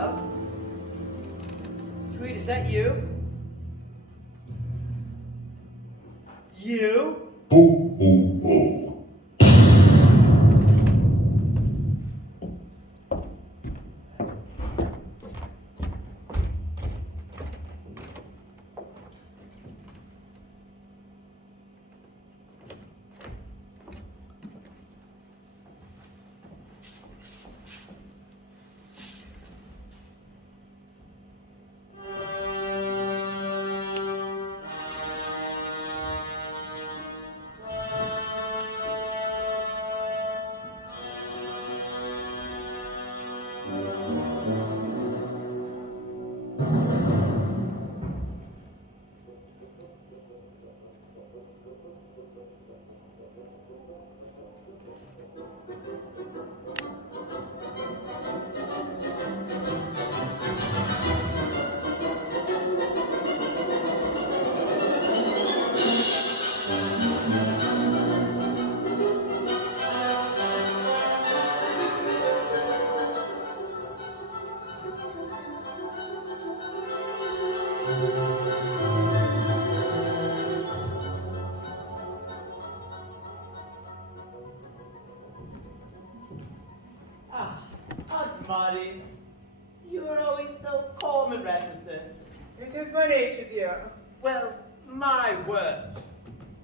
Hello? Tweet, is that you? You? Ho, ho, ho. Ah, Aunt Marty, you are always so calm and reticent. It is my nature, dear. Well, my word.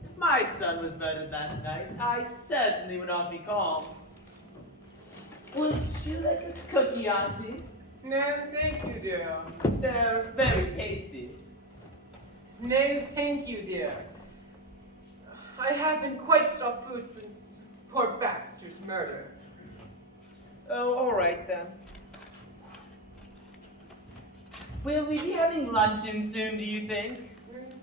If my son was murdered last night, I certainly would not be calm. Would you like a cookie, Auntie? No, thank you, dear. They're very tasty. No, thank you, dear. I have been quite put off food since poor Baxter's murder. Oh, all right then. Will we be having luncheon soon, do you think?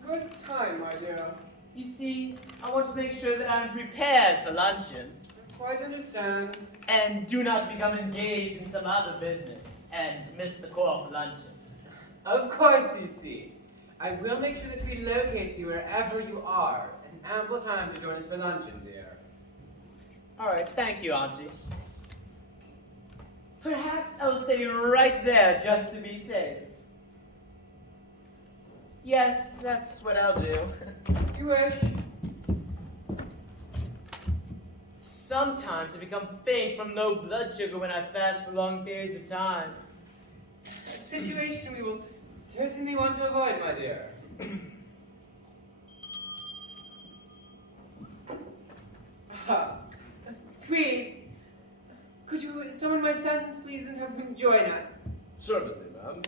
Good time, my dear. You see, I want to make sure that I'm prepared for luncheon. I quite understand. And do not become engaged in some other business and miss the call for luncheon. Of course, you see. I will make sure that we locate you wherever you are, and ample time to join us for luncheon, dear. All right, thank you, Auntie. Perhaps I'll stay right there just to be safe. Yes, that's what I'll do. As you wish. Sometimes I become faint from low blood sugar when I fast for long periods of time. A situation we will certainly want to avoid, my dear. Tweed, could you summon my sons, please, and have them join us? Certainly, ma'am.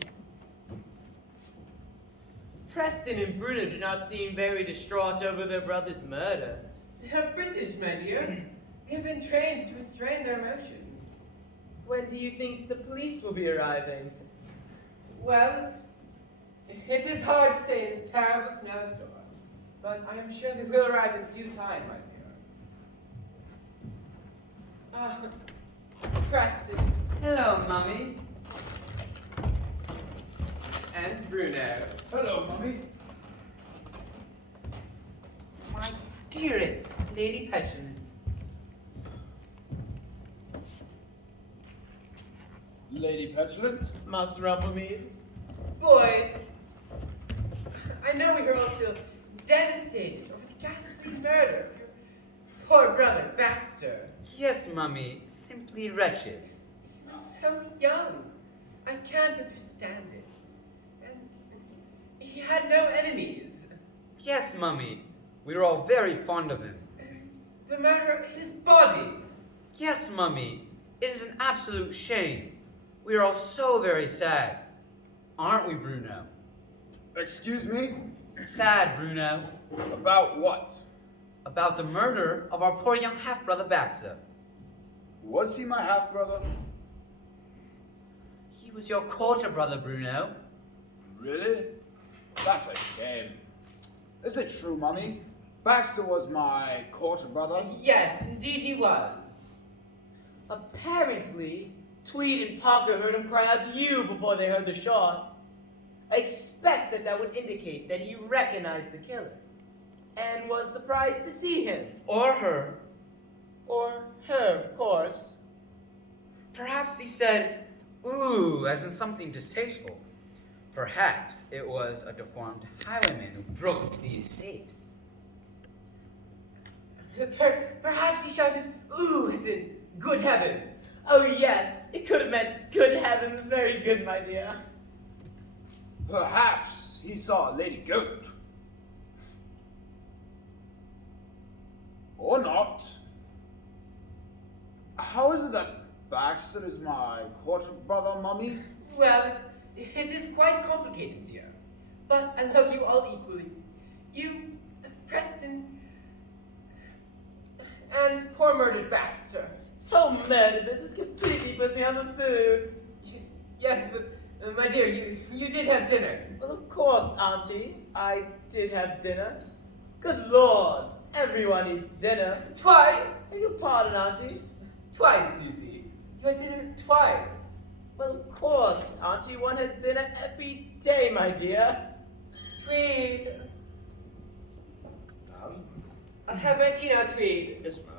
Preston and Bruno do not seem very distraught over their brother's murder. They're British, my dear. They have been trained to restrain their emotions. When do you think the police will be arriving? Well, it is hard to say in this terrible snowstorm, but I am sure they will arrive in due time, my dear. Preston. Hello, Mummy. And Bruno. Hello, Mummy. My dearest Lady Petulant. Lady Petulant. Master Rumplemead. Boys, I know we are all still devastated over the ghastly murder of your poor brother, Baxter. Yes, Mummy. Simply wretched. He was so young. I can't understand it. And he had no enemies. Yes, Mummy. We were all very fond of him. And the murder in his body. Yes, Mummy. It is an absolute shame. We are all so very sad. Aren't we, Bruno? Excuse me? Sad, Bruno. About what? About the murder of our poor young half-brother Baxter. Was he my half-brother? He was your quarter brother, Bruno. Really? That's a shame. Is it true, Mummy? Baxter was my quarter brother? Yes, indeed he was. Apparently, Tweed and Parker heard him cry out to you before they heard the shot. I expect that would indicate that he recognized the killer and was surprised to see him. Or her. Or her, of course. Perhaps he said, Ooh, as in something distasteful. Perhaps it was a deformed highwayman who broke into the estate. Perhaps he shouted, ooh, as in, good heavens. Oh, yes, it could have meant good heavens. Very good, my dear. Perhaps he saw a lady goat. Or not. How is it that Baxter is my quarter brother, Mummy? Well, it is quite complicated, dear. But I love you all equally. You, Preston, and poor murdered Baxter. So murder business completely puts me on the food. Yes, but, my dear, you did have dinner. Well, of course, Auntie. I did have dinner. Good Lord, everyone eats dinner. Twice? Beg your pardon, Auntie. Twice, Susie. You had dinner twice. Well, of course, Auntie. One has dinner every day, my dear. Tweed. Ma'am? I'll have my tea now, Tweed. Yes, ma'am.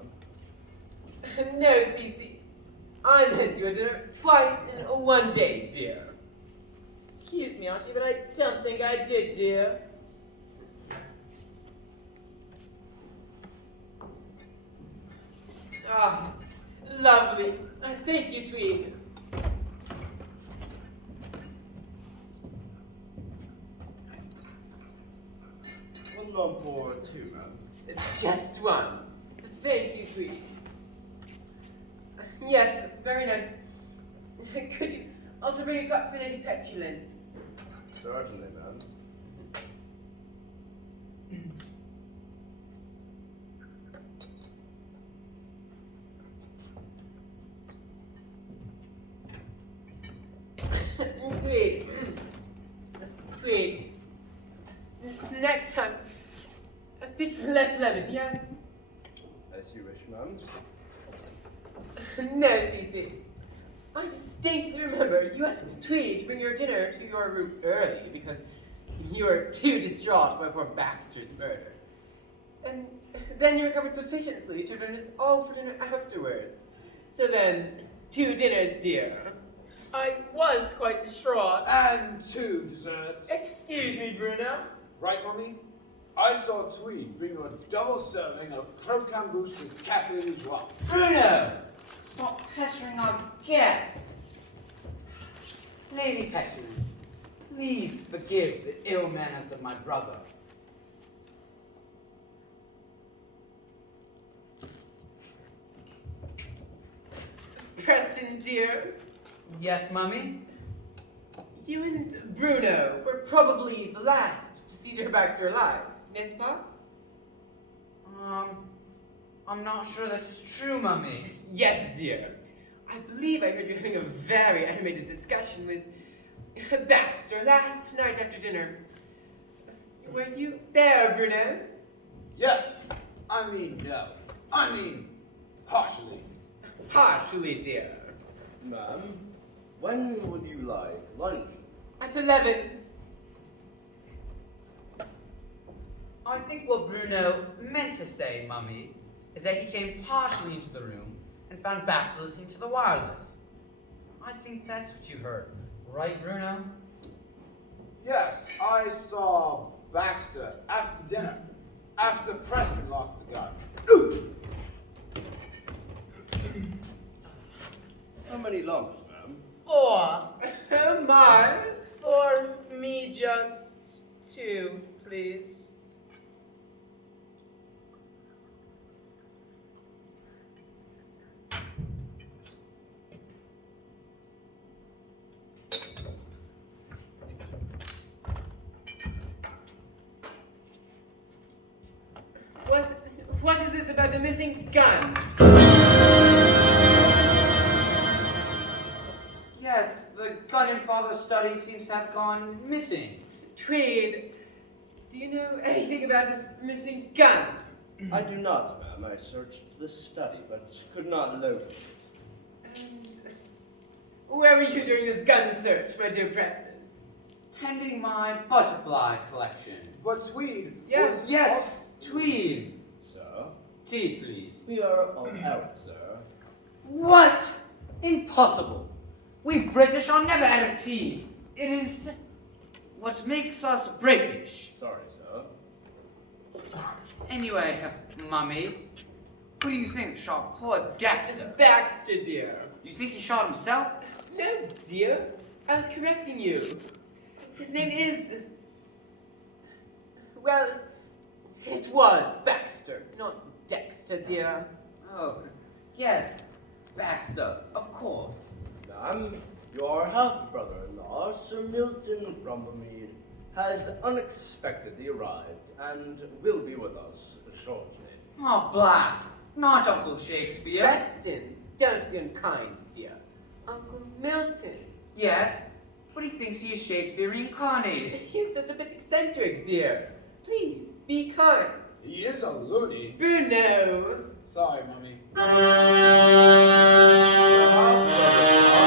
No, Cece. I meant you had dinner twice in one day, dear. Excuse me, Auntie, but I don't think I did, dear. Ah, lovely. Thank you, Tweed. One number two, ma'am. Just one. Thank you, Tweed. Yes, very nice. Could you also bring a cup for Lady Petulant? Certainly, ma'am. Tweed. Tweed. Next time, a bit less lemon, yes? As you wish, ma'am. No, Cece. I distinctly remember you asked Tweed to bring your dinner to your room early because you were too distraught by poor Baxter's murder. And then you recovered sufficiently to join us all for dinner afterwards. So then, 2 dinners, dear. I was quite distraught. And 2 desserts. Excuse me, Bruno. Right, Mummy? I saw Tweed bring you a double serving of croquembouche with cafe au joie. Bruno! Stop pestering our guest! Lady Petulant, please forgive the ill manners of my brother. Preston, dear, Yes, Mummy? you and Bruno were probably the last to see dear Baxter alive, n'est-ce pas? I'm not sure that is true, Mummy. Yes, dear. I believe I heard you having a very animated discussion with Baxter last night after dinner. Were you there, Bruno? Yes. I mean, no. I mean, partially. Partially, dear. Ma'am, when would you like lunch? At 11. I think what Bruno meant to say, Mummy, is that he came partially into the room and found Baxter listening to the wireless. I think that's what you heard. Right, Bruno? Yes, I saw Baxter after dinner, after Preston lost the gun. How many lumps, ma'am? 4. Oh my. For me, just 2, please. What is this about a missing gun? Yes, the gun in Father's study seems to have gone missing. Tweed, do you know anything about this missing gun? I do not, ma'am. I searched the study, but could not locate it. And where were you during this gun search, my dear Preston? Tending my butterfly collection. But Tweed Yes. was... Yes, Tweed. Sir? Tea, please. We are all out, sir. What? Impossible. We British are never out of tea. It is what makes us British. Sorry, sir. Anyway, Mummy, who do you think shot poor Dexter? Baxter, dear. You think he shot himself? No, dear. I was correcting you. His name is... Well, it was Baxter, not Dexter, dear. Oh, yes, Baxter, of course. Ma'am, your half-brother-in-law, Sir Milton Rumblemead, has unexpectedly arrived and will be with us shortly. Oh, blast! Not Uncle Shakespeare. Preston, don't be unkind, dear. Uncle Milton. Yes, but he thinks he is Shakespeare reincarnated. He's just a bit eccentric, dear. Please, be kind. He is a loony. Bruno. Sorry, Mummy. Your half-brother-in-law,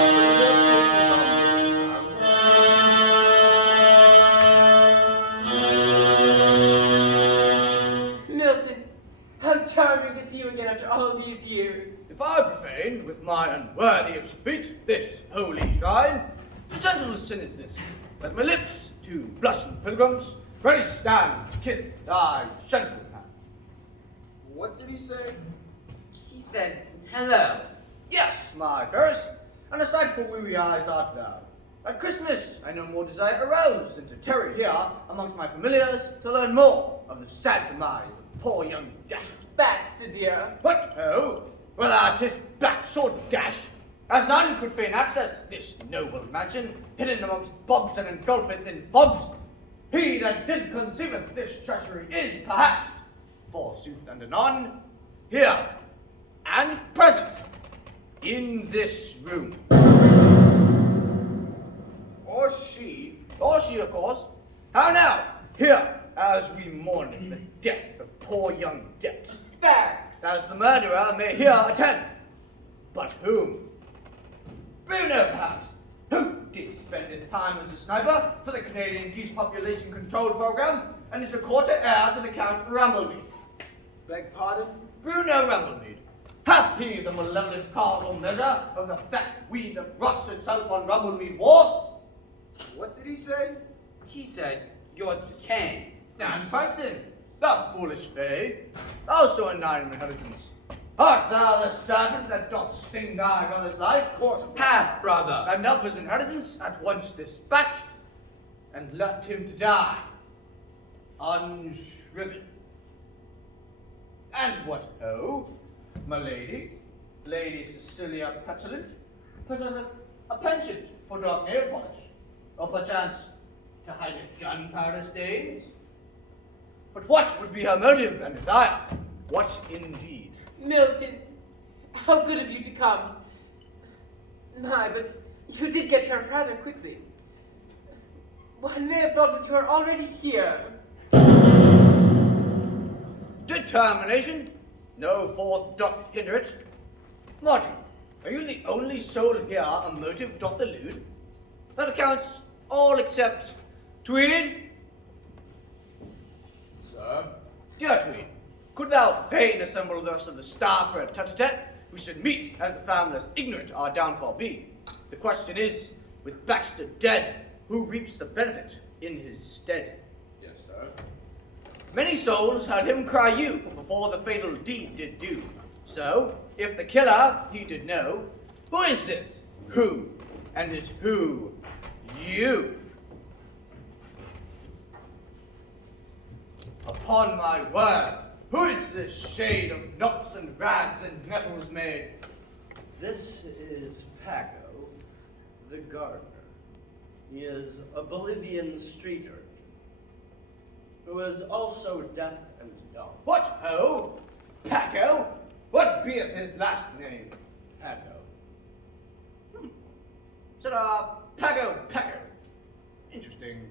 Sir Milton Rumblemead, Milton, how charming to see you again after all these years. If I profane with my unworthy of feet this holy shrine, the gentlest sin is this, that my lips to blushing pilgrims ready stand to kiss thy gentle hand. What did he say? He said, hello. Yes, my fairest, and a sight for weary eyes art thou. At Christmas I no more desire arose than to tarry here amongst my familiars to learn more of the sad demise of poor young Dash. Baxter, dear. What ho! Whether 'tis back or dash, as none could fain access this noble mansion, hidden amongst bogs and engulfeth in fogs. He that did conceiveth this treachery is perhaps, forsooth and anon, here and present in this room. Or she of course. How now? Here, as we mourn the death of poor young Dex. Bax. As the murderer may here attend. But whom? Bruno, perhaps, who did spend his time as a sniper for the Canadian Geese Population Control Program and is a quarter heir to the Count Rumblemead. Beg pardon? Bruno Rumblemead. Hath he the malevolent causal measure of the fat weed that rots itself on Rumblemead Wharf? What did he say? He said, you're decaying. And Preston, thou foolish fay, thou so undying inheritance. Art thou the serpent that doth sting thy brother's life? Half, brother. And of his inheritance at once dispatched, and left him to die, unshriven. And what ho, my lady, Lady Cecilia Petulant, possesseth a penchant for dark nail polish, or perchance to hide his gunpowder stains? But what would be her motive and desire? What indeed? Milton, how good of you to come. My, but you did get here rather quickly. One may have thought that you were already here. Determination, no force doth hinder it. Marty, are you the only soul here a motive doth elude? That accounts all except Tweed. Sir? Dear Tweed, could thou fain assemble thus of the staff for a tete-a-tete, we should meet as the family ignorant our downfall be. The question is, with Baxter dead, who reaps the benefit in his stead? Yes, sir. Many souls heard him cry you before the fatal deed did do. So, if the killer he did know, who is this? Who? And is who you? Upon my word, who is this shade of knots and rags and nettles made? This is Paco, the gardener. He is a Bolivian street urchin, who is also deaf and dumb. What ho? Paco? What beeth his last name? Paco. Said Paco. Interesting.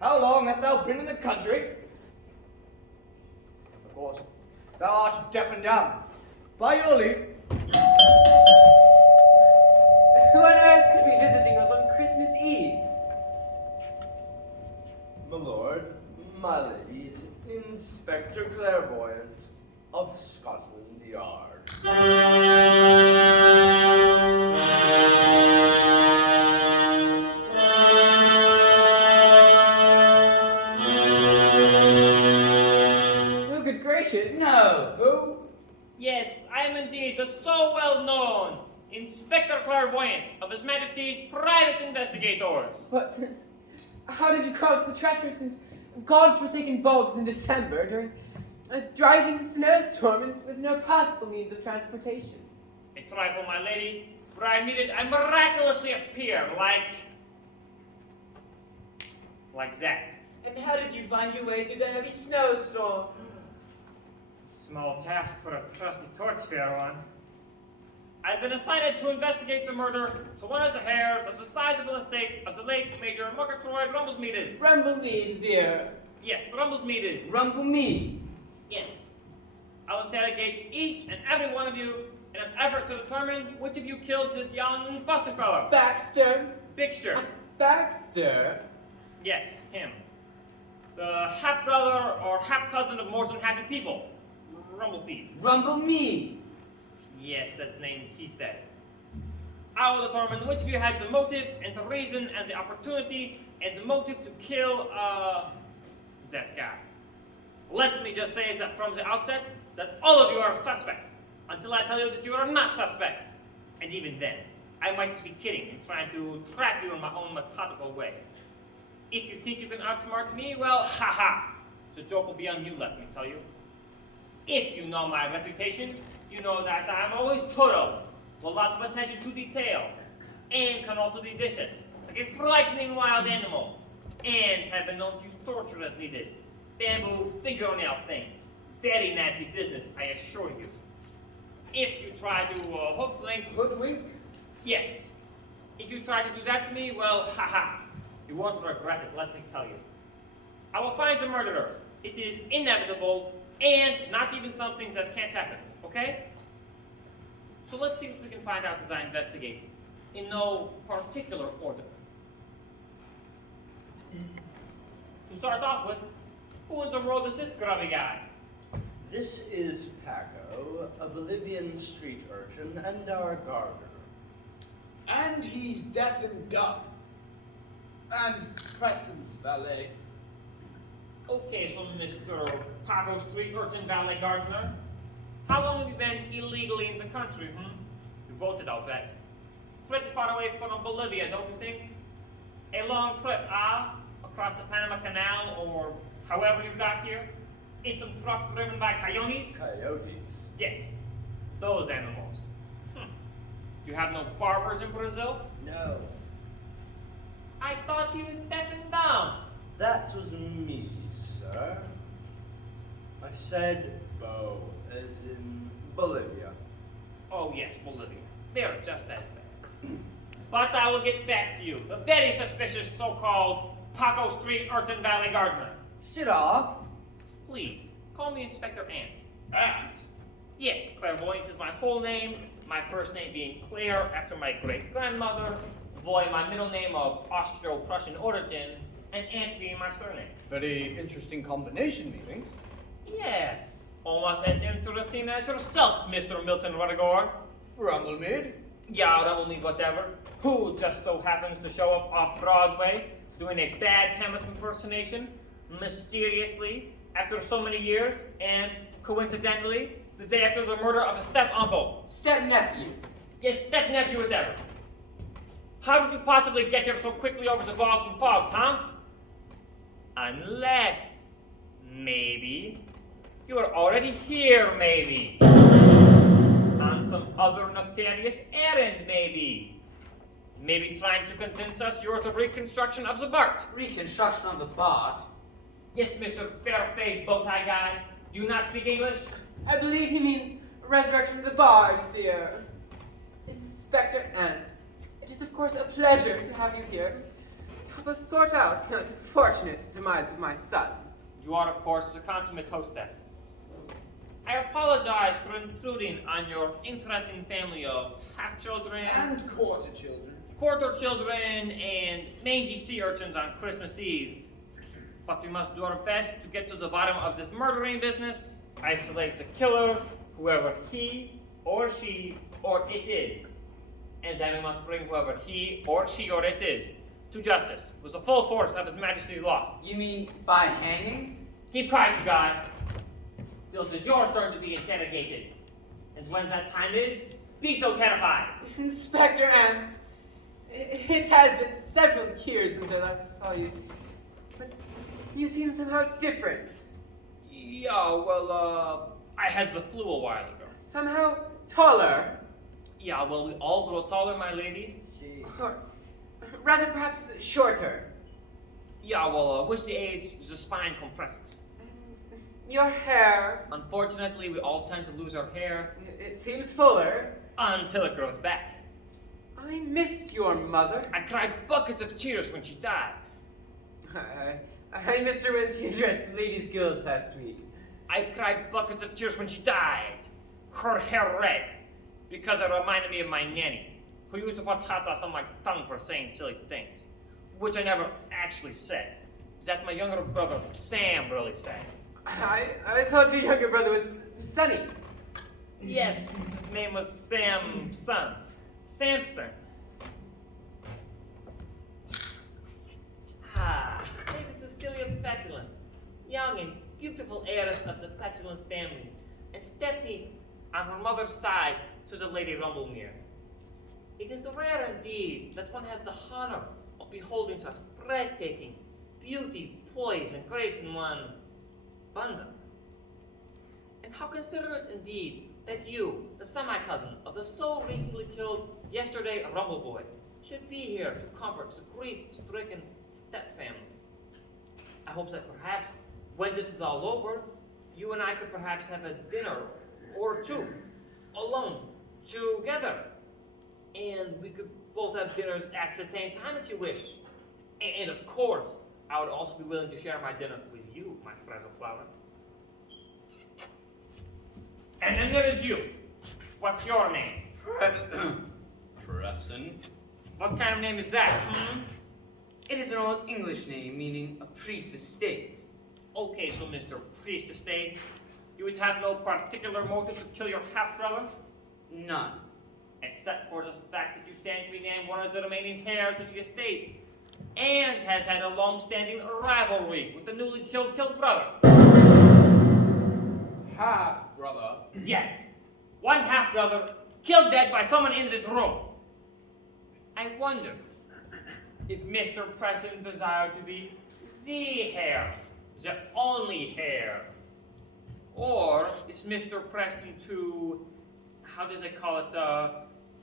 How long hast thou been in the country? Of course, thou art deaf and dumb. By your leave. Who on earth could be visiting us on Christmas Eve? My lord, my ladies, Inspector Clairvoyance of Scotland Yard. Inspector Clairvoyant of His Majesty's private investigators. But how did you cross the treacherous and God-forsaken bogs in December during a driving snowstorm and with no possible means of transportation? A trifle, my lady, for I miraculously appear like that. And how did you find your way through the heavy snowstorm? Small task for a trusty torchbearer one. I've been assigned to investigate the murder to one of the heirs of the sizable estate of the late Major Murgatroyd Rumblesmeades. Rumblemead, dear. Yes, Rumblesmeades. Rumblemead. Yes. I'll interrogate each and every one of you in an effort to determine which of you killed this young buster fellow. Baxter. Bixture. Baxter. Yes, him. The half-brother or half-cousin of more than happy people. Rumblefeed. Rumblemead. Yes, that name he said. I will determine which of you had the motive and the reason and the opportunity and the motive to kill, that guy. Let me just say that from the outset that all of you are suspects until I tell you that you are not suspects. And even then, I might just be kidding and trying to trap you in my own methodical way. If you think you can outsmart me, well, haha. The joke will be on you, let me tell you. If you know my reputation, you know that I'm always thorough, with lots of attention to detail, and can also be vicious, like a frightening wild animal, and have been known to use torture as needed. Bamboo fingernail things. Very nasty business, I assure you. If you try to Hoodwink? yes. If you try to do that to me, well, haha. You won't regret it, let me tell you. I will find the murderer. It is inevitable, and not even something that can't happen, okay? So let's see what we can find out as I investigate, in no particular order. To start off with, who in the world is this grubby guy? This is Paco, a Bolivian street urchin and our gardener. And he's deaf and dumb. And Preston's valet. Okay, so Mr. Paco Street Urchin Valley Gardener, how long have you been illegally in the country, You voted, I'll bet. Pretty far away from Bolivia, don't you think? A long trip, across the Panama Canal, or however you got here? In some truck driven by coyotes? Coyotes. Yes, those animals. You have no barbers in Brazil? No. I thought he was deaf and dumb. That was me, sir. I said Bo, as in Bolivia. Oh yes, Bolivia. They're just as bad. But I will get back to you. The very suspicious so-called Paco Street Urchin Valley Gardener. Sirrah, Please, call me Inspector Ant. And Yes, Clairvoyant is my whole name, my first name being Claire after my great-grandmother, Voy my middle name of Austro-Prussian origin, and Ant being my surname. very interesting combination, methinks. Yes, almost as interesting as yourself, Mr. Milton Rutherford. Rumblemead. Yeah, that'll mean whatever. Who just so happens to show up off Broadway doing a bad Hamlet impersonation, mysteriously, after so many years, and coincidentally, the day after the murder of a step-uncle. Step-nephew. Yes, step-nephew, whatever. How did you possibly get here so quickly over the bogs and fogs, huh? Unless, maybe, you were already here, maybe. On some other nefarious errand, maybe. Maybe trying to convince us you're the reconstruction of the Bart. Reconstruction of the Bart. Yes, Mr. Fair-faced bow-tie guy. Do you not speak English? I believe he means resurrection of the bard, dear. Inspector Ant, it is of course a pleasure to have you here to help us sort out the unfortunate demise of my son. You are, of course, the consummate hostess. I apologize for intruding on your interesting family of half-children, and quarter children. quarter children, and mangy sea urchins on Christmas Eve. But we must do our best to get to the bottom of this murdering business, isolate the killer, whoever he or she or it is. And then we must bring whoever he or she or it is to justice with the full force of His Majesty's law. You mean by hanging? Keep quiet, you guy, till it is your turn to be interrogated. And when that time is, be so terrified? Inspector Ant, it has been several years since I last saw you, but you seem somehow different. Yeah, well, I had the flu a while ago. Somehow taller. Yeah, well, we all grow taller, my lady. See, Or rather, perhaps shorter. Yeah, well, with the age, the spine compresses. And your hair, Unfortunately, we all tend to lose our hair it seems fuller. until it grows back. I missed your mother. I cried buckets of tears when she died. I missed her when she addressed the Ladies' Guild last week. I cried buckets of tears when she died. Her hair red, because it reminded me of my nanny, who used to put hot sauce on my tongue for saying silly things, which I never actually said. That my younger brother, Sam, really said. I thought your younger brother was Sonny. Yes, his name was Samson. Ah, Lady Cecilia Petulant, young and beautiful heiress of the Petulant family, and stepniece on her mother's side to the Lady Rumblemere. It is rare indeed that one has the honor of beholding such breathtaking beauty, poise, and grace in one bundle. And how considerate indeed that you, the semi-cousin of the so recently killed yesterday Rumbleboy, should be here to comfort the grief-stricken step-family. I hope that perhaps, when this is all over, you and I could perhaps have a dinner or two, alone, together. And we could both have dinners at the same time if you wish. And of course, I would also be willing to share my dinner with you, my fragile flower. And then there is you. What's your name? Preston. What kind of name is that? It is an old English name meaning a priest's estate. Okay, so Mr. Priest Estate, you would have no particular motive to kill your half-brother? None. Except for the fact that you stand to be named one of the remaining heirs of the estate, and has had a long-standing rivalry with the newly killed brother. Half, brother. Yes, one half-brother killed dead by someone in this room. I wonder if Mr. Preston desired to be the heir, the only heir, or is Mr. Preston too, how does it call it,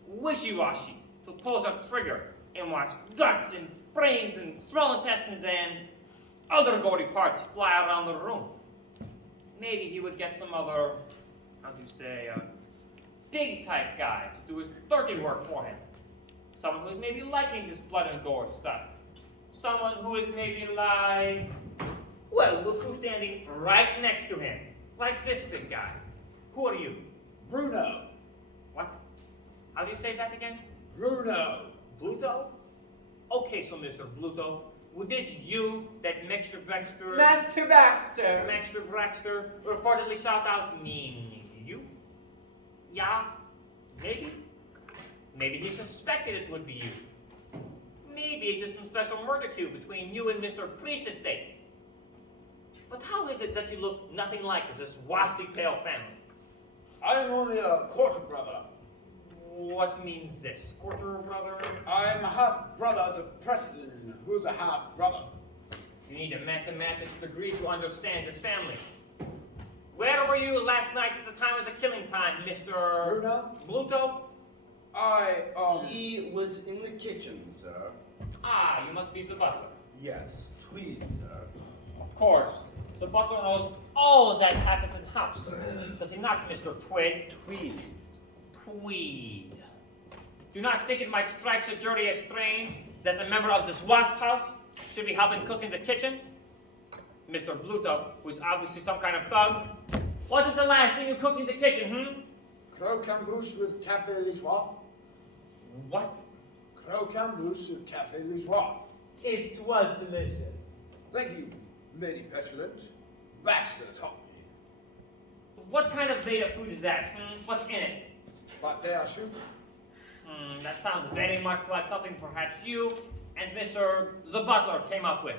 wishy-washy, to pulls a trigger and watch guts and brains and small intestines and other gaudy parts fly around the room. Maybe he would get some other, how do you say, big type guy to do his dirty work for him. Someone who's maybe liking this blood and gore stuff. Someone who is maybe like, well, look who's standing right next to him. Like this big guy. Who are you? Bruno. What? How do you say that again? Bruno. Bluto? Okay, so Mr. Bluto, would this you that Master Baxter reportedly shout out mean you? Yeah, maybe. Maybe he suspected it would be you. Maybe there's some special murder cue between you and Mr. Priest Estate. But how is it that you look nothing like this waspy pale family? I'm only a quarter brother. What means this? Quarter brother? I'm a half brother to Preston, who's a half brother. You need a mathematics degree to understand this family. Where were you last night at the time of the killing time, Mr. Bruno? Bluto? he was in the kitchen, sir. Ah, you must be the butler. Yes, Tweed, sir. Of course. The butler knows all that happens in the house. Does he not, Mr. Tweed? Tweed. Do you not think it might strike the jury as strange that a member of this wasp house should be helping cook in the kitchen? Mr. Bluto, who is obviously some kind of thug. What is the last thing you cooked in the kitchen, Croquembouche with Café Lichois. What? Croquembouche with Café Lichois. It was delicious. Thank you, Lady Petulant. Baxter taught me. What kind of beta food is that? What's in it? Paté soup. That sounds very much like something perhaps you and Mr. the Butler came up with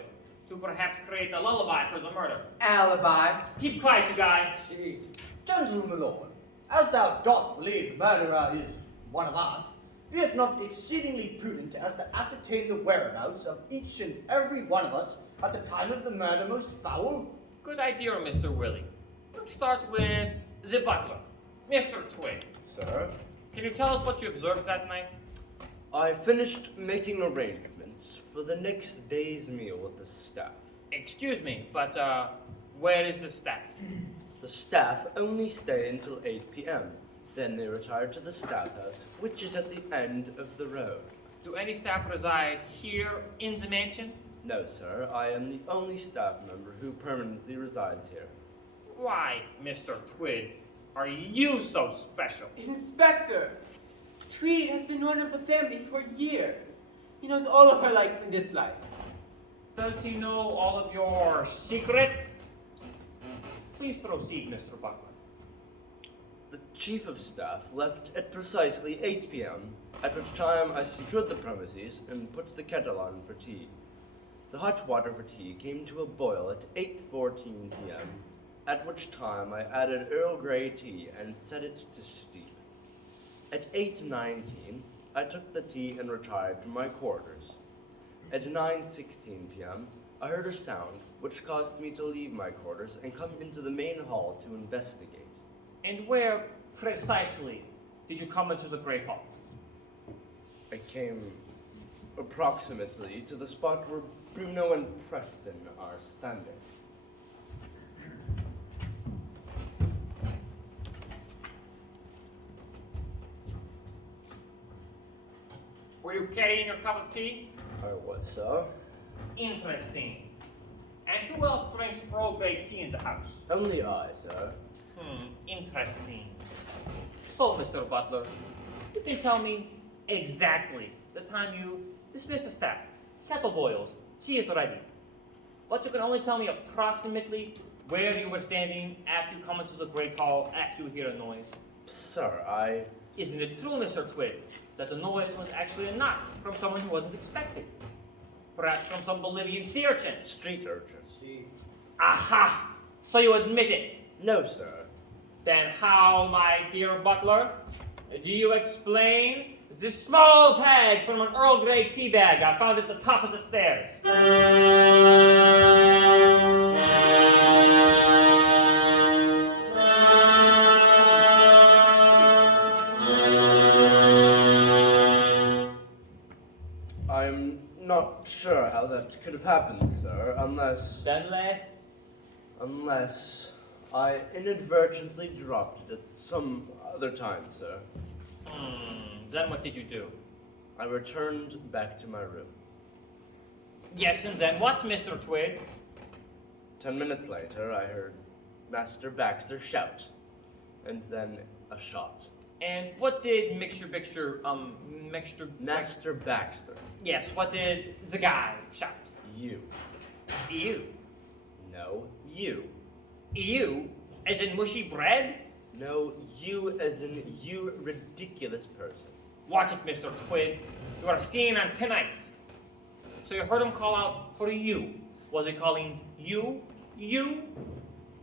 to perhaps create a lullaby for the murder. Alibi. Keep quiet, you guy. See, gentle my lord, as thou dost believe the murderer is one of us, be it not exceedingly prudent as to ascertain the whereabouts of each and every one of us at the time of the murder most foul? Good idea, Mr. Willie. Let's start with the butler, Mr. Twig. Sir, Can you tell us what you observed that night? I finished making arrangements for the next day's meal with the staff. Excuse me, but where is the staff? The staff only stay until 8 p.m. Then they retire to the staff house, which is at the end of the road. Do any staff reside here in the mansion? No, sir, I am the only staff member who permanently resides here. Why, Mr. Twig, are you so special? Inspector! Tweed has been one of the family for years. He knows all of her likes and dislikes. Does he know all of your secrets? Please proceed, Mr. Butler. The chief of staff left at precisely 8 p.m., at which time I secured the premises and put the kettle on for tea. The hot water for tea came to a boil at 8:14 p.m., at which time I added Earl Grey tea and set it to steep. At 8:19, I took the tea and retired to my quarters. At 9:16 p.m., I heard a sound which caused me to leave my quarters and come into the main hall to investigate. And where precisely did you come into the Great Hall? I came approximately to the spot where Bruno and Preston are standing. Were you carrying your cup of tea? I was, sir. Interesting. And who else drinks Earl Grey tea in the house? Only I, sir. Interesting. So, Mr. Butler, you can tell me exactly the time you dismiss the staff. Kettle boils, tea is ready. But you can only tell me approximately where you were standing after you come into the Great Hall after you hear a noise. Sir, Isn't it true, Mr. Twig, that the noise was actually a knock from someone who wasn't expected? Perhaps from some Bolivian sea urchin? Street urchin. Aha! So you admit it. No, sir. Then how, my dear butler, do you explain this small tag from an Earl Grey tea bag I found at the top of the stairs? I'm not sure how that could have happened, sir, unless I inadvertently dropped it at some other time, sir. Then what did you do? I returned back to my room. Yes, and then what, Mr. Twig? 10 minutes later, I heard Master Baxter shout, and then a shot. And what did Master Master Baxter, Yes, what did the guy shout? you. You. No, you. You? As in mushy bread? No, you as in you ridiculous person. Watch it, Mr. Twig. You are skiing on thin ice. So you heard him call out for you. Was he calling you? You?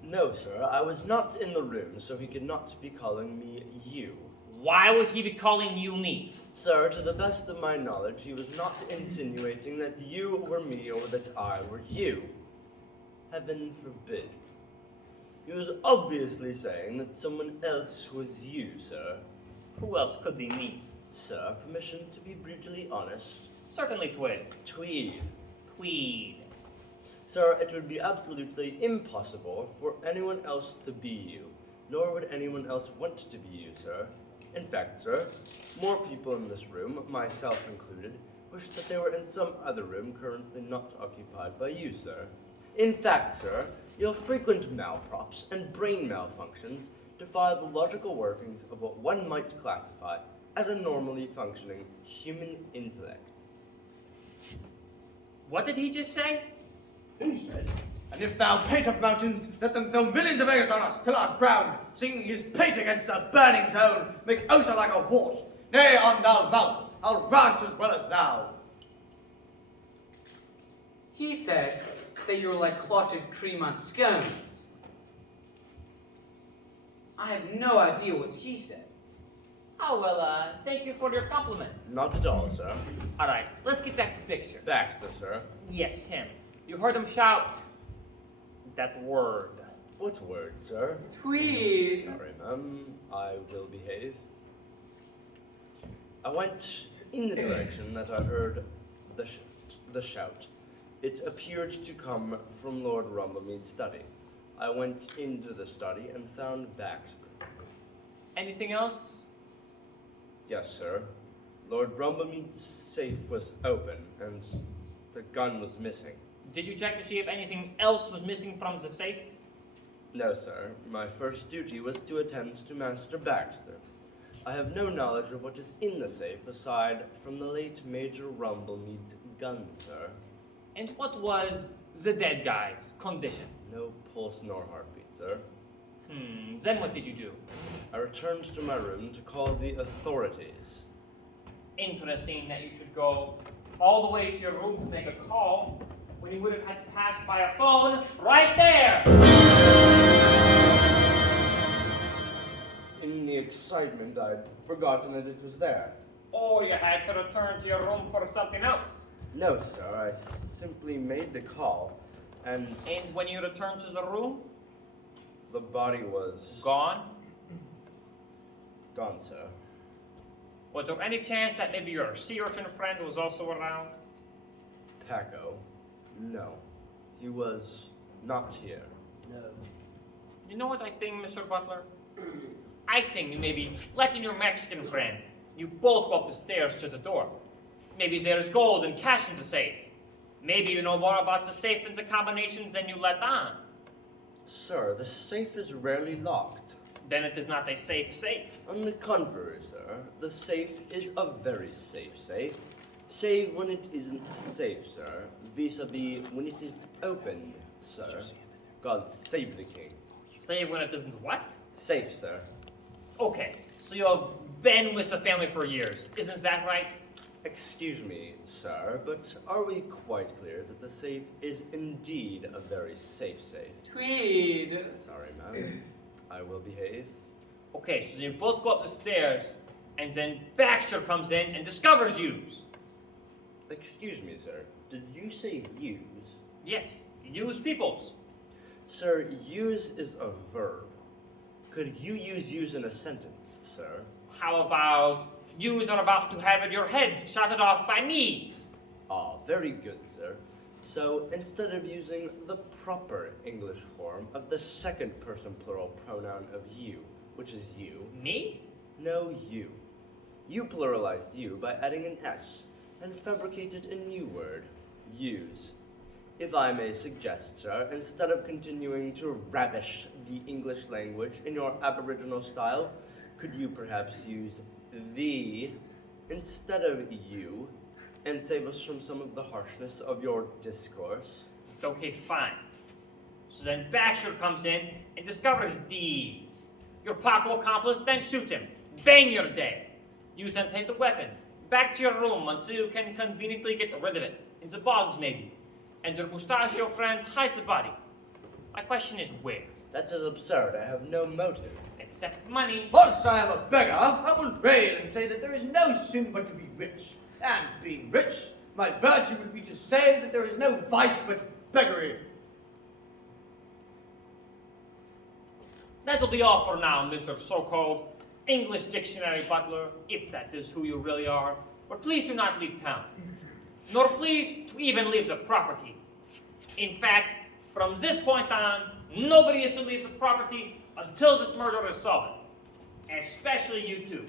No, sir, I was not in the room, so he could not be calling me you. Why would he be calling you me? Sir, to the best of my knowledge, he was not insinuating that you were me or that I were you. Heaven forbid. He was obviously saying that someone else was you, sir. Who else could be me? Sir, permission to be brutally honest? Certainly Twig. Tweed. Tweed. Sir, it would be absolutely impossible for anyone else to be you, nor would anyone else want to be you, sir. In fact, sir, more people in this room, myself included, wish that they were in some other room currently not occupied by you, sir. In fact, sir, your frequent malprops and brain malfunctions defy the logical workings of what one might classify as a normally functioning human intellect. What did he just say? He said, and if thou hate of mountains, let them throw millions of acres on us, till our ground, singing his pate against the burning zone, make Osa like a wart. Nay, on thou mouth, I'll ranch as well as thou. He said that you were like clotted cream on scones. I have no idea what he said. Oh, well, thank you for your compliment. Not at all, sir. All right, let's get back to the picture. Baxter, sir. Yes, him. You heard him shout that word. What word, sir? Tweed! Sorry, ma'am. I will behave. I went in the direction that I heard the shout. It appeared to come from Lord Rumblemead's study. I went into the study and found Baxter. Anything else? Yes, sir. Lord Rumblemead's safe was open and the gun was missing. Did you check to see if anything else was missing from the safe? No, sir. My first duty was to attend to Master Baxter. I have no knowledge of what is in the safe aside from the late Major Rumblemead's gun, sir. And what was the dead guy's condition? No pulse nor heartbeat, sir. Then what did you do? I returned to my room to call the authorities. Interesting that you should go all the way to your room to make a call when you would have had to pass by a phone right there. In the excitement, I'd forgotten that it was there. Or you had to return to your room for something else. No, sir. I simply made the call, and And when you returned to the room, the body was gone? gone, sir. Was there any chance that maybe your sea urchin friend was also around? Paco? No. He was not here. No. You know what I think, Mr. Butler? I think you may be letting your Mexican friend, you both go up the stairs to the door. Maybe there's gold and cash in the safe. Maybe you know more about the safe and the combinations than you let on. Sir, the safe is rarely locked. Then it is not a safe safe. On the contrary, sir, the safe is a very safe safe. Save when it isn't safe, sir. Vis-a-vis when it is open, sir. God save the king. Save when it isn't what? Safe, sir. Okay, so you have been with the family for years. Isn't that right? Excuse me, sir, but are we quite clear that the safe is indeed a very safe safe? Tweed! Sorry, ma'am. I will behave. Okay, so you both go up the stairs, and then Baxter comes in and discovers yous. Excuse me, sir. Did you say use? Yes, use peoples. Sir, use is a verb. Could you use in a sentence, sir? How about yous are about to have your heads shotted off by me's? Ah, very good, sir. So instead of using the proper English form of the second person plural pronoun of you, which is you, Me? no, you. You pluralized you by adding an S and fabricated a new word, use. If I may suggest, sir, instead of continuing to ravish the English language in your aboriginal style, could you perhaps use the instead of you and save us from some of the harshness of your discourse? Okay, fine. So then Baxter comes in and discovers these. Your Paco accomplice then shoots him. Bang, you're dead. You then take the weapon back to your room until you can conveniently get rid of it. In the bogs, maybe. And your mustachio friend hides the body. My question is where? That is absurd. I have no motive. Except money. Once I am a beggar, I will rail and say that there is no sin but to be rich. And being rich, my virtue would be to say that there is no vice but beggary. That'll be all for now, Mr. So-called English Dictionary Butler, if that is who you really are. But please do not leave town. Nor please to even leave the property. In fact, from this point on, nobody is to leave the property until this murder is solved. Especially you two.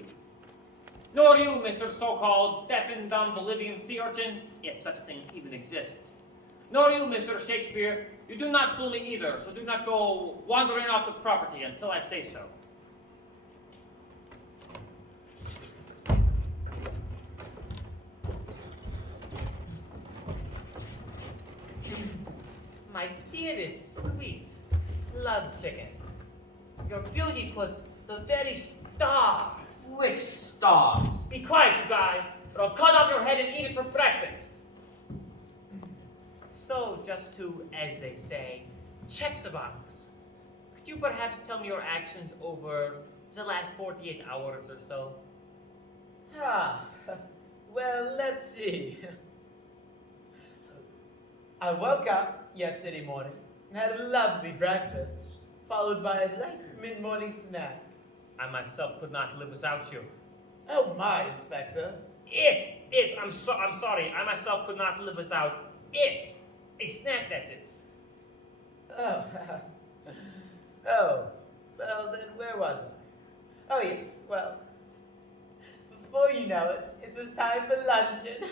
Nor you, Mr. So-called deaf and dumb Bolivian sea urchin, if such a thing even exists. Nor you, Mr. Shakespeare, you do not fool me either, so do not go wandering off the property until I say so. My dearest, sweet, love chicken, your beauty puts the very stars. Which stars? Be quiet, you guy, or I'll cut off your head and eat it for breakfast. So, just to, as they say, check the box, could you perhaps tell me your actions over the last 48 hours or so? Ah, well, let's see. I woke up yesterday morning and had a lovely breakfast, followed by a light mid-morning snack. I myself could not live without you. Oh my, Inspector. I'm sorry. I myself could not live without it. A snack, that is. Oh, oh, well then where was I? Oh yes, well, before you know it, it was time for luncheon.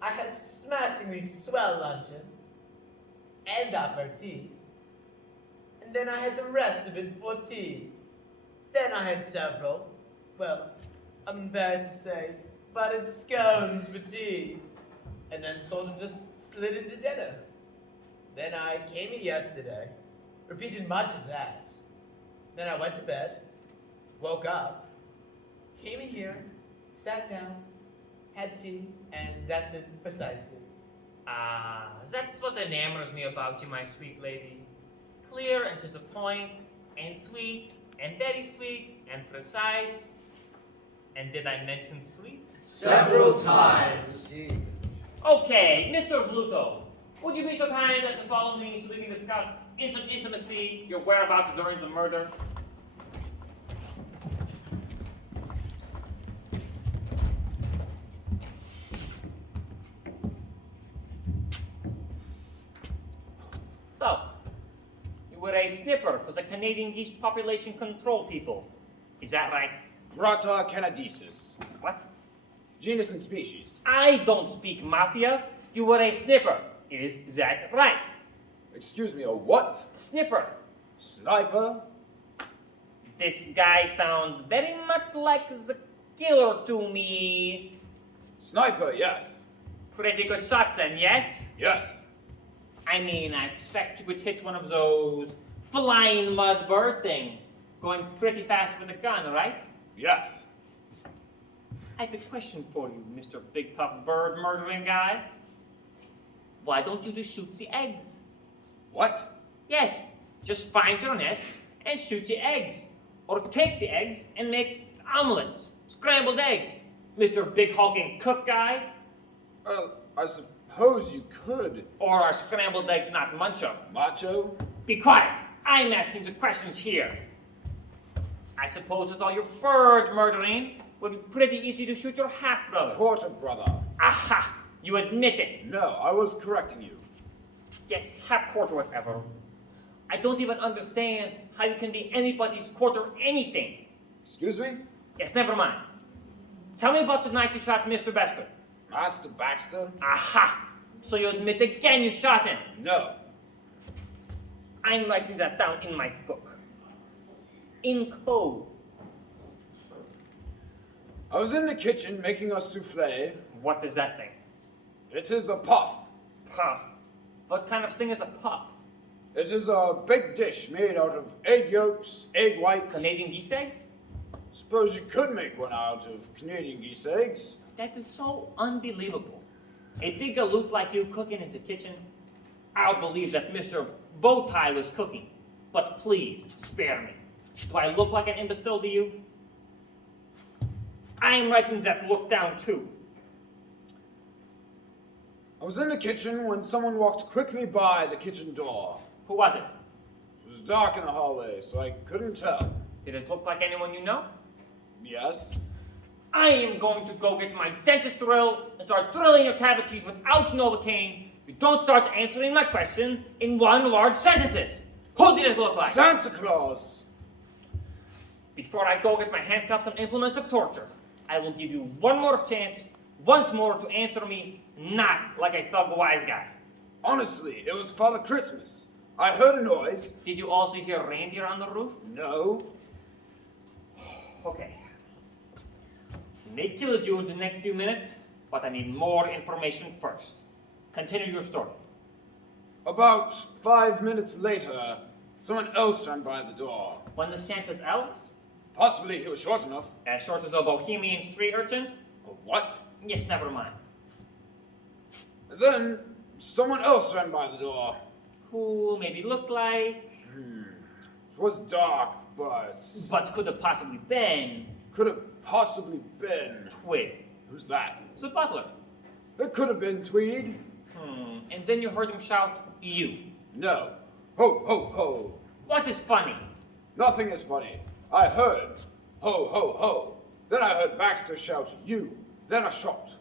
I had smashingly swell luncheon and aperitif, and then I had the rest of it for tea. Then I had several, well, I'm embarrassed to say, buttered scones for tea, and then sort of just slid into dinner. Then I came here yesterday, repeated much of that. Then I went to bed, woke up, came in here, sat down, had tea, and that's it precisely. Ah, that's what enamors me about you, my sweet lady. Clear and to the point, and sweet, and very sweet, and precise. And did I mention sweet? Several times. Okay, Mr. Bluto, would you be so kind as to follow me so we can discuss in some intimacy your whereabouts during the murder? So, you were a snipper for the Canadian geese population control people. Is that right? Grata canadensis. What? Genus and species. I don't speak mafia. You were a snipper. Is that right? Excuse me, a what? Snipper. Sniper? This guy sounds very much like the killer to me. Sniper, yes. Pretty good shots then, yes? Yes. I mean, I expect you would hit one of those flying mud bird things, going pretty fast with a gun, right? Yes. I have a question for you, Mr. Big Tough Bird Murdering Guy. Why don't you just shoot the eggs? What? Yes, just find your nest and shoot the eggs. Or take the eggs and make omelets, scrambled eggs, Mr. Big Hulking Cook Guy. I suppose you could. Or are scrambled eggs not muncho? Macho? Be quiet. I'm asking the questions here. I suppose with all your bird murdering, would be pretty easy to shoot your half-brother. Quarter brother. Aha! You admit it. No, I was correcting you. Yes, half-quarter, whatever. I don't even understand how you can be anybody's quarter anything. Excuse me? Yes, never mind. Tell me about the night you shot Mr. Bester. Master Baxter? Aha! So you admit again you shot him. No. I'm writing that down in my book. In code. I was in the kitchen making a souffle. What is that thing? It is a puff. Puff. What kind of thing is a puff? It is a big dish made out of egg yolks, egg whites. Canadian geese eggs? Suppose you could make one out of Canadian geese eggs. That is so unbelievable. A big galoot like you cooking in the kitchen? I'll believe that Mr. Bowtie was cooking. But please, spare me. Do I look like an imbecile to you? I am writing that look down too. I was in the kitchen when someone walked quickly by the kitchen door. Who was it? It was dark in the hallway, so I couldn't tell. Did it look like anyone you know? Yes? I am going to go get my dentist drill and start drilling your cavities without Novocaine. You don't start answering my question in one large sentences. Who did it look like? Santa Claus! Before I go get my handcuffs and implements of torture, I will give you one more chance, once more, to answer me not like a thug wise guy. Honestly, it was Father Christmas. I heard a noise. Did you also hear reindeer on the roof? No. Okay. May kill you in the next few minutes, but I need more information first. Continue your story. About 5 minutes later, someone else ran by the door. One of Santa's elves? Possibly he was short enough. As short as a Bohemian street urchin? A what? Yes, never mind. Then someone else ran by the door. who maybe looked like, It was dark, but but could have possibly been could have possibly been. Twig, Who's that? the butler. It could have been Tweed. And then you heard him shout, "You." No. Ho, ho, ho. What is funny? Nothing is funny. I heard ho, ho, ho. Then I heard Baxter shout you. Then a shot.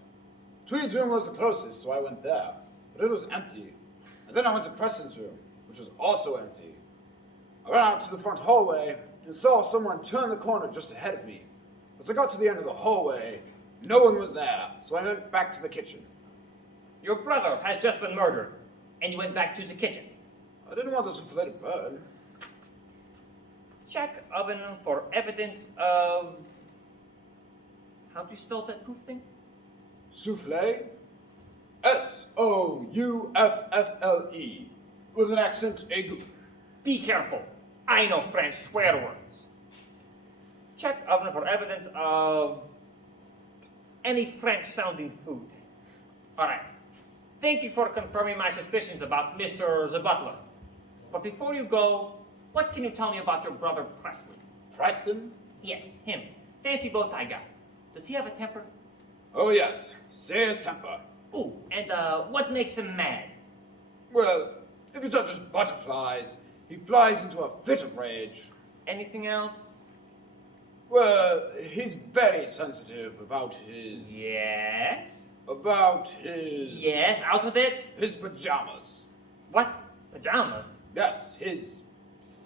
Tweed's room was the closest, so I went there. But it was empty. And then I went to Preston's room, which was also empty. I went out to the front hallway and saw someone turn the corner just ahead of me. As I got to the end of the hallway, no one was there, so I went back to the kitchen. Your brother has just been murdered, and you went back to the kitchen. I didn't want the souffle to burn. Check oven for evidence of... How do you spell that poof thing? Souffle? Souffle. With an accent aigu. Be careful. I know French swear words. Check oven for evidence of any French-sounding food. All right. Thank you for confirming my suspicions about Mr. the Butler. But before you go, what can you tell me about your brother Presley? Preston? Yes, him. Fancy bow tie guy. Does he have a temper? Oh yes, say his temper. Ooh, and what makes him mad? Well, if he touches butterflies, he flies into a fit of rage. Anything else? Well, he's very sensitive about his... Yes? About his... Yes, out with it. His pajamas. What? Pajamas? Yes, his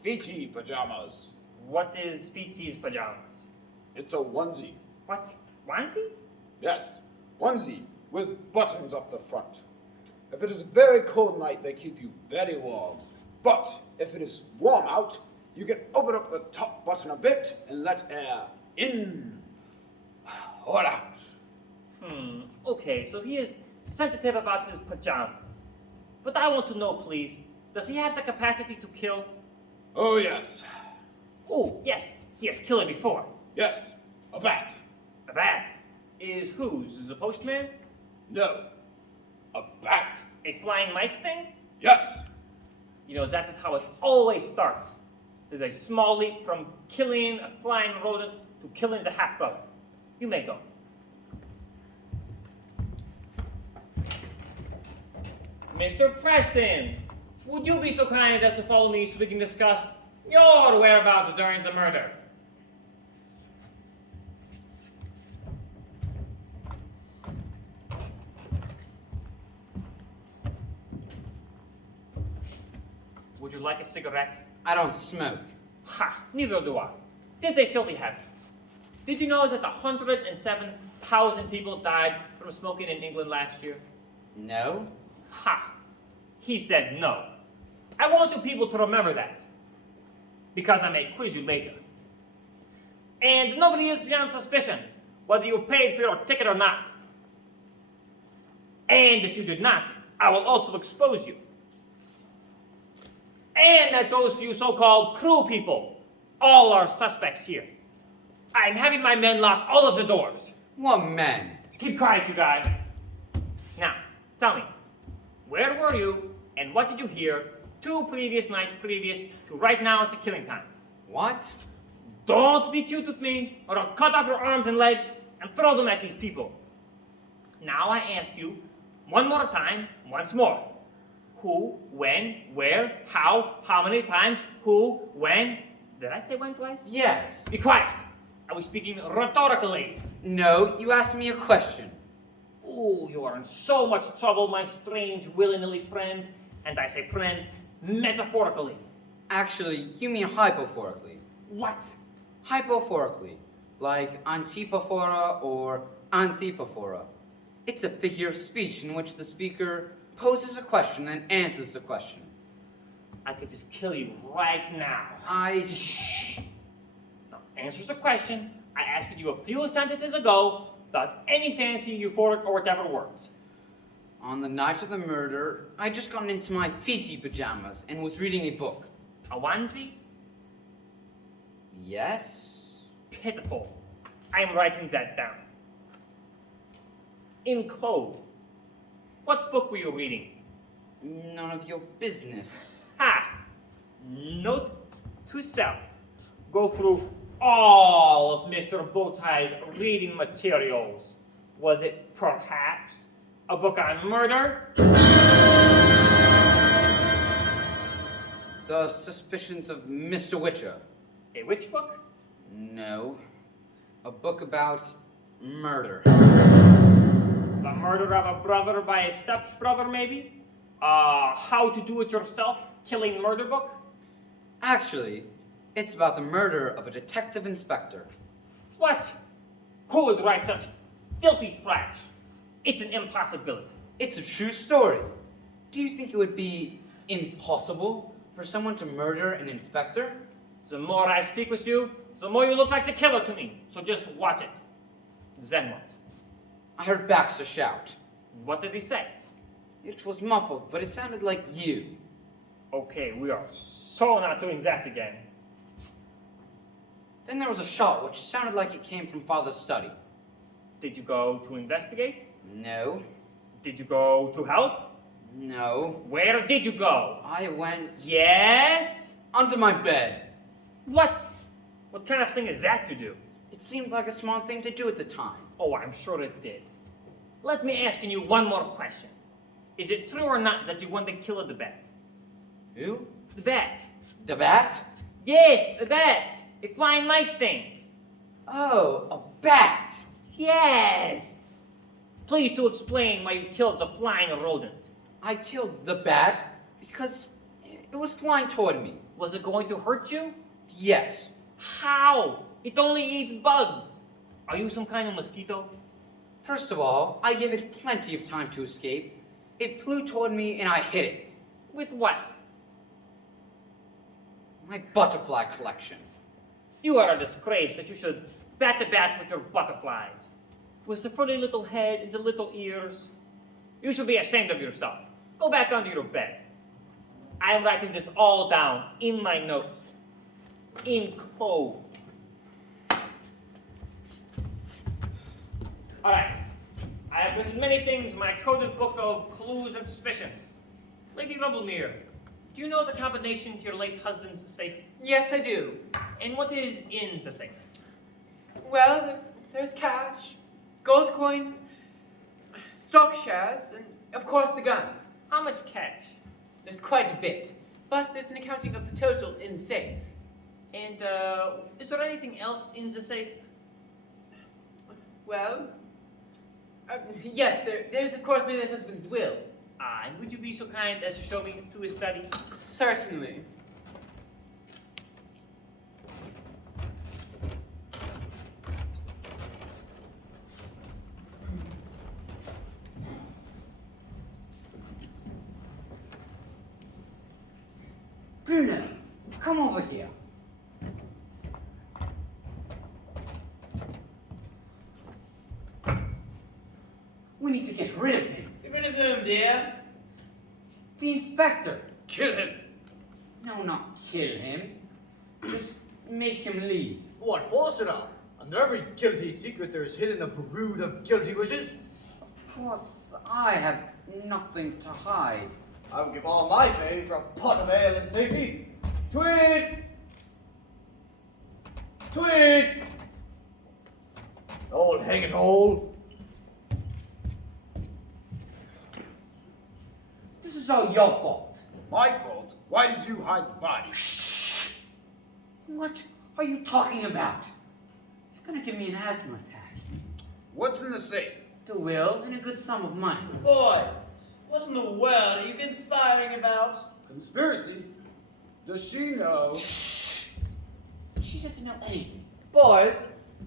feety pajamas. What is Feetsy's pajamas? It's a onesie. What? Onesie? Yes, onesie with buttons up the front. If it is a very cold night, they keep you very warm. But if it is warm out, you can open up the top button a bit and let air in or out. Okay, so he is sensitive about his pajamas. But I want to know, please, does he have the capacity to kill? Oh, yes. Oh, yes, he has killed before. Yes, a bat. A bat. Is whose? The postman? No, a bat. A flying mice thing? Yes. You know, that is how it always starts. There's a small leap from killing a flying rodent to killing the half-brother. You may go. Mr. Preston, would you be so kind as to follow me so we can discuss your whereabouts during the murder? Would you like a cigarette? I don't smoke. Ha! Neither do I. This is a filthy habit. Did you know that 107,000 people died from smoking in England last year? No? Ha! He said no. I want you people to remember that. Because I may quiz you later. And nobody is beyond suspicion, whether you paid for your ticket or not. And if you did not, I will also expose you. And that goes for you so-called crew people. All are suspects here. I'm having my men lock all of the doors. What men? Keep quiet, you guys. Now, tell me, where were you and what did you hear 2 previous nights previous to right now it's a killing time? What? Don't be cute with me or I'll cut off your arms and legs and throw them at these people. Now I ask you, one more time, once more. Who, when, where, how many times, who, when? Did I say when twice? Yes. Be quiet. I was speaking rhetorically. No, you asked me a question. Ooh, you are in so much trouble, my strange, willy-nilly friend. And I say friend metaphorically. Actually, you mean hypophorically. What? Hypophorically, like antipophora or antipophora. It's a figure of speech in which the speaker poses a question and answers the question. I could just kill you right now. Shh. Now, answers the question I asked you a few sentences ago without any fancy, euphoric, or whatever words. On the night of the murder, I just got into my Fiji pajamas and was reading a book. A onesie? Yes? Pitiful. I am writing that down. In code. What book were you reading? none of your business. Ha! Note to self. Go through all of Mr. Bowtie's reading materials. Was it perhaps a book on murder? The Suspicions of Mr. Witcher. A witch book? No. A book about murder. The murder of a brother by a stepbrother, maybe? How to do it yourself? Killing murder book? Actually, it's about the murder of a detective inspector. What? Who would write such filthy trash? It's an impossibility. It's a true story. Do you think it would be impossible for someone to murder an inspector? The more I speak with you, the more you look like the killer to me. So just watch it. Then what? I heard Baxter shout. What did he say? It was muffled, but it sounded like you. Okay, we are so not doing that again. Then there was a shot which sounded like it came from Father's study. Did you go to investigate? No. Did you go to help? No. Where did you go? I went Yes? under my bed. What? What kind of thing is that to do? It seemed like a smart thing to do at the time. Oh, I'm sure it did. Let me ask you one more question. Is it true or not that you want to kill the bat? Who? The bat. The bat? Yes, the bat. A flying mice thing. Oh, a bat. Yes. Please to explain why you killed the flying rodent. I killed the bat because it was flying toward me. Was it going to hurt you? Yes. How? It only eats bugs. Are you some kind of mosquito? First of all, I gave it plenty of time to escape. It flew toward me and I hit it. With what? My butterfly collection. You are a disgrace that you should bat the bat with your butterflies. With the furry little head and the little ears. You should be ashamed of yourself. Go back under your bed. I am writing this all down in my notes. In code. Alright. I have written many things in my coded book of clues and suspicions. Lady Rumblemere, do you know the combination to your late husband's safe? Yes, I do. And what is in the safe? Well, there's cash, gold coins, stock shares, and of course the gun. How much cash? There's quite a bit, but there's an accounting of the total in the safe. And is there anything else in the safe? Well, yes, there's of course my late husband's will. And would you be so kind as to show me to his study? Certainly. Bruno, come over here. We need to get rid of him. Get rid of whom, dear? The inspector. Kill him. No, not kill him. Just make him leave. What for, sir? Under every guilty secret there is hidden a brood of guilty wishes. Of course, I have nothing to hide. I would give all my fame for a pot of ale in safety. Tweed! Tweed! Oh, hang it all. This is all your fault. My fault? Why did you hide the body? What are you talking about? You're gonna give me an asthma attack. What's in the safe? The will and a good sum of money. Boys, what in the world are you conspiring about? Conspiracy? Does she know? She doesn't know anything. Boys,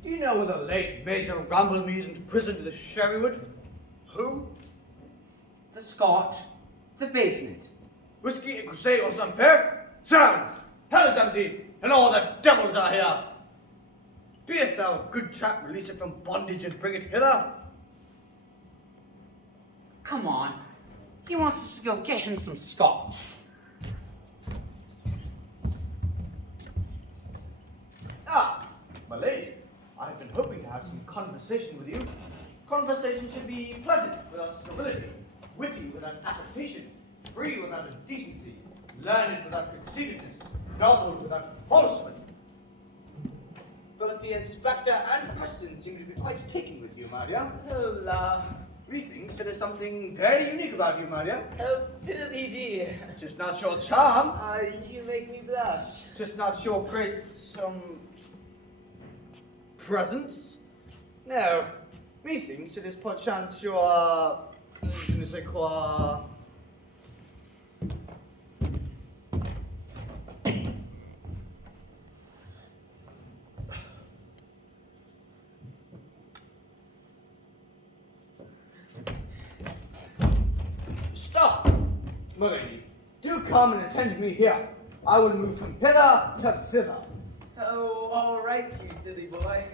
do you know where the late Major Rumblemead into prison to the Sherrywood? Who? The Scotch, the basement. Whiskey and crusade or some fair? Sound! Hell is empty, and all the devils are here! Beest thou, good chap, release it from bondage and bring it hither? Come on. He wants us to go get him some Scotch. Ah, my lady, I have been hoping to have some conversation with you. Conversation should be pleasant without scurrility, witty without affectation, free without indecency, learned without conceitedness, novel without falsehood. Both the inspector and Preston seem to be quite taken with you, my dear. Oh, la. Methinks there is something very unique about you, my dear. Oh, fiddly dear. Tis not your charm, You make me blush. tis not your great, presence. No, methinks it is perchance your, je ne sais quoi. Stop! My lady, do come and attend me here. I will move from hither to thither. Oh, all right, you silly boy.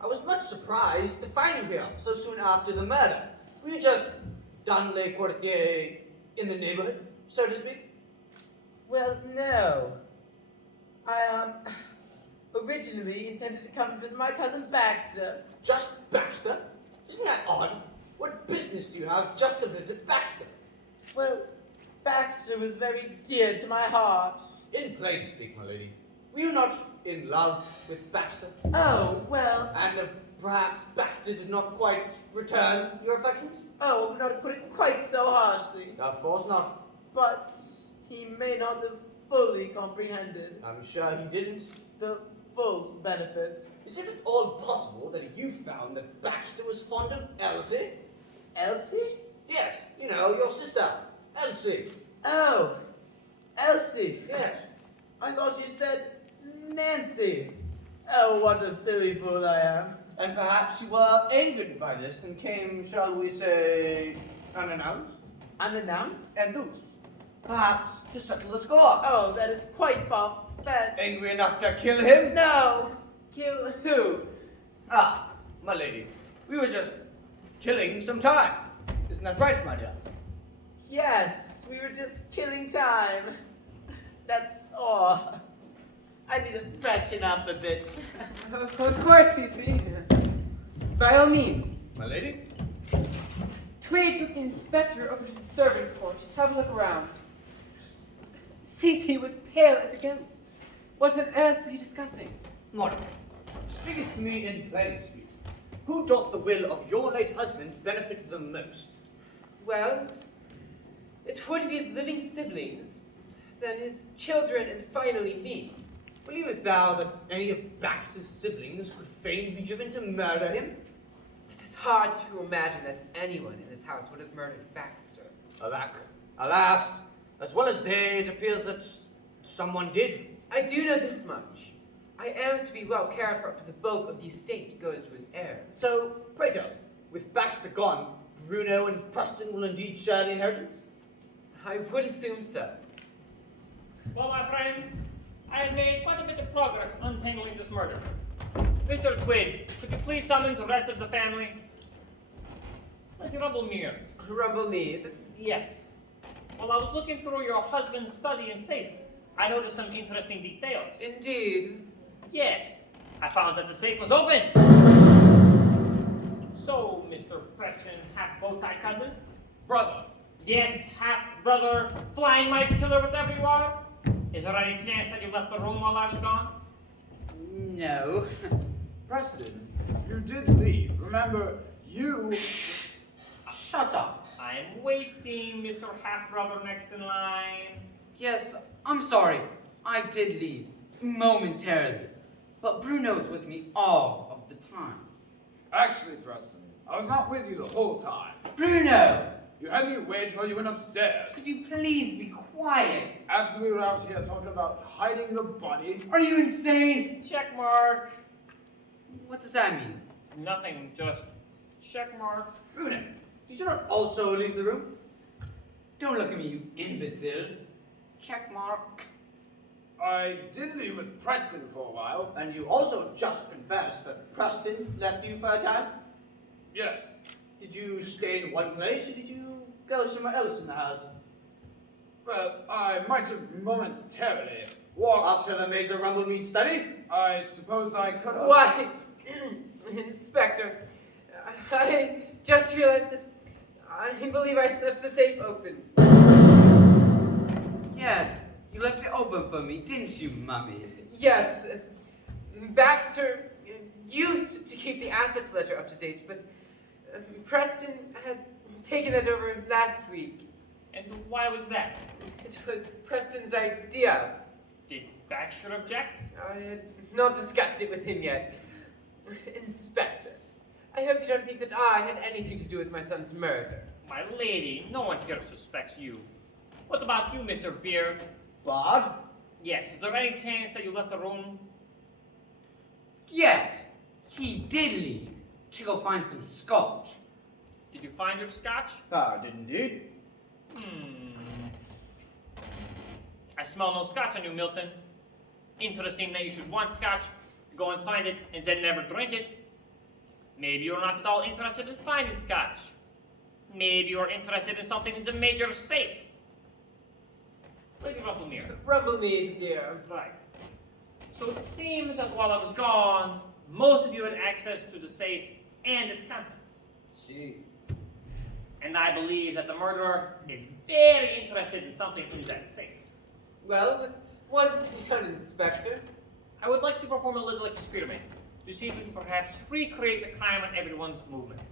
I was much surprised to find you here so soon after the murder. Were you just dans les quartiers in the neighborhood, so to speak? Well, no. I, originally intended to come to visit my cousin Baxter. Just Baxter? Isn't that odd? What business do you have just to visit Baxter? Well, Baxter was very dear to my heart. In plain speak, my lady, were you not in love with Baxter? Oh, well, And if perhaps Baxter did not quite return your affections? oh, not to put it quite so harshly, Of course not. but he may not have fully comprehended I'm sure he didn't. the full benefits. Is it at all possible that you found that Baxter was fond of Elsie? Elsie? Yes, you know, your sister, Elsie. Oh, Elsie. Yes. I thought you said Nancy. Oh, what a silly fool I am. And perhaps you were angered by this and came, shall we say, unannounced? Unannounced? And thus, perhaps to settle the score. Oh, that is quite far-fetched. Angry enough to kill him? No! Kill who? Ah, my lady, we were just killing some time. Isn't that right, my dear? Yes, we were just killing time. That's all. I need to freshen up a bit. Of course, Cece. By all means. My lady? Tweed took the inspector over to the servants' quarters to have a look around. Cece was pale as a ghost. What on earth were you discussing? Mortimer, speaketh to me in plain speech. Who doth the will of your late husband benefit the most? Well, it would be his living siblings, then his children, and finally me. Believest thou that any of Baxter's siblings could fain be driven to murder him? It is hard to imagine that anyone in this house would have murdered Baxter. Alack, alas, as well as they, it appears that someone did. I do know this much. I am to be well cared for after the bulk of the estate goes to his heirs. So, pray tell, with Baxter gone, Bruno and Preston will indeed share the inheritance? I would assume so. Well, my friends, I have made quite a bit of progress untangling this murder. Mr. Tweed, could you please summon the rest of the family? Like Rumblemere. Rumblemede? Yes. While I was looking through your husband's study and safe, I noticed some interesting details. Indeed. Yes, I found that the safe was open. So, Mr. Preston, half bow-tie cousin? Brother, Yes, half brother, flying mice killer with everyone? Is there any chance that you left the room while I was gone? No. Preston, you did leave. Remember, you... Shut up. I am waiting, Mr. Half-brother next in line. Yes, I'm sorry. I did leave. Momentarily. But Bruno's with me all of the time. Actually, Preston, I was not with you the whole time. Bruno! You had me wait while you went upstairs. Could you please be quiet? After we were out here talking about hiding the body. Are you insane? Check mark. What does that mean? Nothing, just check mark. Bruno, did you not also leave the room? Don't look at me, you imbecile. Check mark. I did leave with Preston for a while. And you also just confessed that Preston left you for a time? Yes. Did you stay in one place or did you go somewhere else in the house? Well, I might have momentarily. Walked. After the Major Rumblemead study? I suppose I could have. Why, Inspector, I just realized that I believe I left the safe open. Yes, you left it open for me, didn't you, Mummy? Yes, Baxter used to keep the asset ledger up to date, but Preston had taken it over last week. And why was that? It was Preston's idea. Did Baxter object? I had not discussed it with him yet. Inspector, I hope you don't think that I had anything to do with my son's murder. My lady, no one here suspects you. What about you, Mr. Beard? Bard? Yes, is there any chance that you left the room? Yes, he did leave to go find some scotch. Did you find your scotch? I did indeed. I smell no scotch on you, Milton. Interesting that you should want scotch, go and find it, and then never drink it. Maybe you're not at all interested in finding scotch. Maybe you're interested in something in the major safe. Lady Rumpelmere. Rumblemead, dear. Right. So it seems that while I was gone, most of you had access to the safe and its contents. See. And I believe that the murderer is very interested in something in that safe. Well, what is to be done, Inspector? I would like to perform a little experiment to see if we can perhaps recreate the crime on everyone's movements.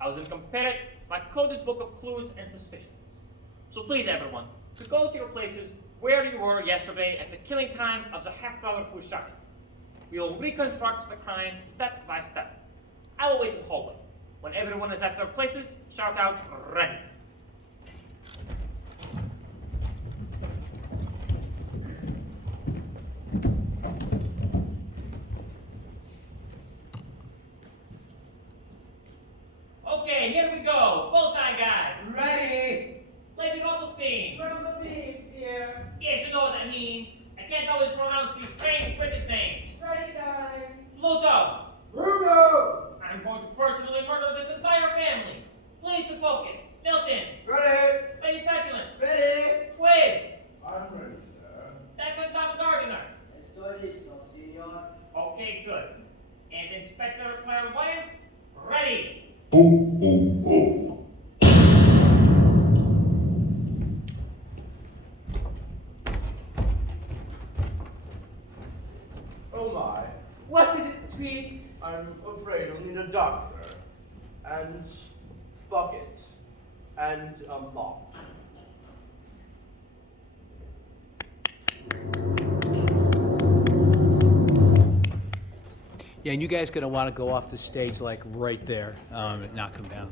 I was to compare it by coded book of clues and suspicions. So please, everyone, to go to your places where you were yesterday at the killing time of the half-brother who shot it. We will reconstruct the crime step by step. I will wait in the hallway. When everyone is at their places, shout out, ready. Okay, here we go. Bow-tie guy. Ready? Lady Rumpelstein. Rumblemead, dear. Yes, you know what I mean. I can't always pronounce these strange British names. Ready, darling. Pluto. Bruno! I'm going to personally murder this entire family. Please to focus. Milton. Ready? Lady Petulant. Ready? Twig. I'm ready, sir. Second top gardener. Estoy listo, señor. Okay, good. And Inspector Clairvoyant, ready. Ho, ho, ho. Oh my. What is it, Tweed? I'm afraid I'll need a doctor. And bucket. And a mop. Yeah, and you guys gonna want to go off the stage like right there, and not come down.